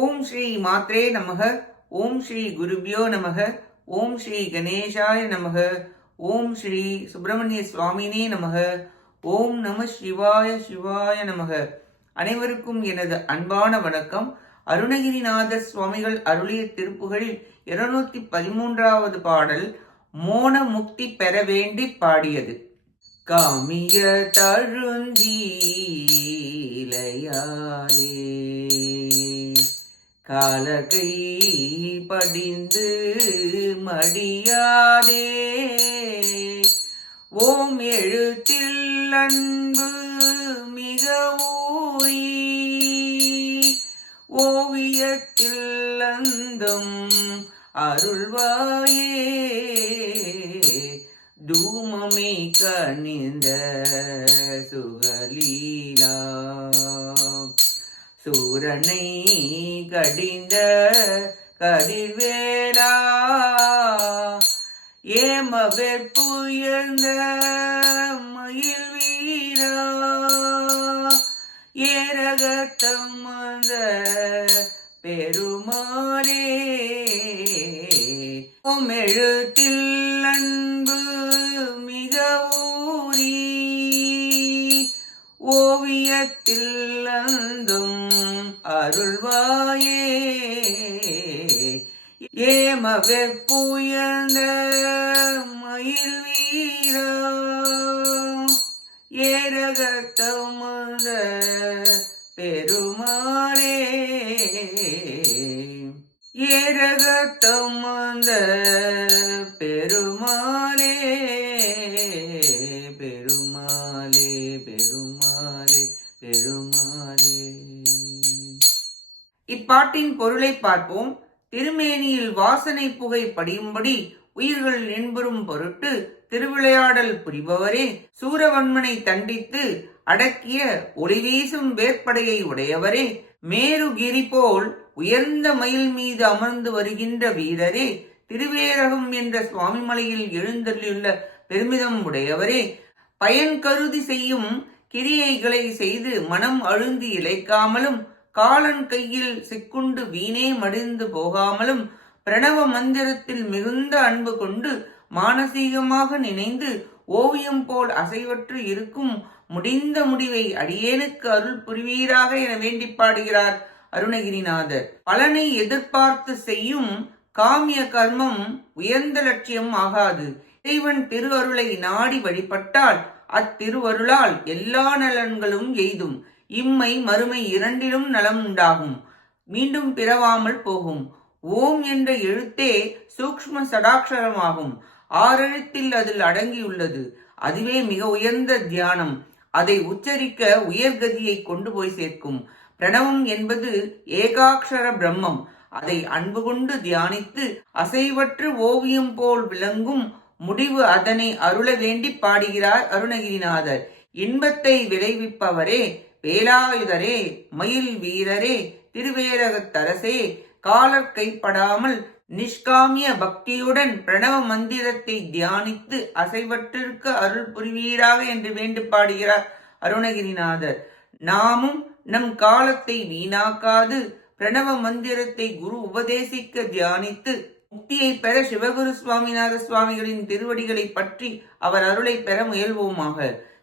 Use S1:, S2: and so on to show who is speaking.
S1: ஓம் ஸ்ரீ மாத்ரே நமக. ஓம் ஸ்ரீ குருபியோ நமக. ஓம் ஸ்ரீ கணேசாய நமக. ஓம் ஸ்ரீ சுப்பிரமணிய சுவாமினே நமக. ஓம் நம சிவாய சிவாய நமக. அனைவருக்கும் எனது அன்பான வணக்கம். அருணகிரிநாதர் சுவாமிகள் அருளிய திருப்புகளில் இருநூத்தி பதிமூன்றாவது பாடல் மோன முக்தி பெற வேண்டி பாடியது. காமிய தழுந்தீலையாரே காலகை படிந்து மடியாதே. ஓம் எழுத்தில் அன்பு மிக ஊறி ஓவியத்தில் அந்தம் அருள்வாயே. தூமமே கணிந்த சுகலீலா சூரனை கடிந்த கதிர்வேலா ஏம வெப்புயர்ந்த மயில் வீரா ஏரகத்தம் வந்த பெருமாளே உமெழுத்தில் அன்பு மிக ஊறி ஓவியத்தில் அந்தும் அருள்வாயே. ஏம வெப்புயர்ந்த இப்பாட்டின் பொருளை பார்ப்போம். திருமேனியில் வாசனை புகை படியும்படி உயிர்கள் என்பரும் பொருட்டு திருவிளையாடல் புரிபவரே சூரவன்மனை தண்டித்து அடக்கிய ஒளிவீசும் வேற்படையை உடையவரே மேருகிரி போல் உயர்ந்த மயில் மீது அமர்ந்து வருகின்ற வீரரே திருவேரகம் என்ற சுவாமிமலையில் எழுந்தள்ளியுள்ள பெருமிதம் உடையவரே பயன் கருதி செய்யும் கிரியைகளை செய்து மனம் அழுந்தி இழைக்காமலும் காலன் கையில் சிக்குண்டு வீணே மடிந்து போகாமலும் பிரணவ மந்திரத்தில் மிகுந்த அன்பு கொண்டு மானசீகமாக நினைந்து ஓவியம் போல் அசைவற்று இருக்கும் முடிந்த முடிவை அடியேனுக்கு அருள் புரிவீராக என வேண்டி பாடுகிறார் அருணகிரிநாதர். பலனை எதிர்பார்த்து செய்யும் காமிய கர்மம் உயர்ந்த லட்சியம் ஆகாது. இறைவன் திரு அருளை நாடி வழிபட்டால் அத்திருவருளால் எல்லா நலன்களும் எய்தும். இம்மை மறுமை இரண்டிலும் நலம் உண்டாகும். மீண்டும் பிறவாமல் போகும். ஓம் என்ற எழுத்தே சூக்ஷ்ம சடாட்சரமாகும் ஆறெழுத்தில் அதில் அடங்கியுள்ளது. அதுவே மிக உயர்ந்த தியானம். அதை உச்சரிக்க உயர்கதியை கொண்டு போய் சேர்க்கும். பிரணவம் என்பது ஏகாட்சர பிரம்மம். அதை அன்பு கொண்டு தியானித்து அசைவற்று ஓவியம் போல் விளங்கும் முடிவு அதனை அருள வேண்டி பாடுகிறார் அருணகிரிநாதர். இன்பத்தை விளைவிப்பவரே வேலாயுதரே மயில் வீரரே திருவேரகத்தரசே காலர் கைப்படாமல் நிஷ்காமிய பக்தியுடன் பிரணவ மந்திரத்தை தியானித்து அசைவற்றிற்கு அருள் புரிவீராக என்று வேண்டு பாடுகிறார் அருணகிரிநாதர். நாமும் நம் காலத்தை வீணாக்காது பிரணவ மந்திரத்தை குரு உபதேசிக்க தியானித்து முக்தியை பெற சிவகுரு சுவாமிநாத சுவாமிகளின் திருவடிகளை பற்றி அவர் அருளை பெற முயல்வோமாக.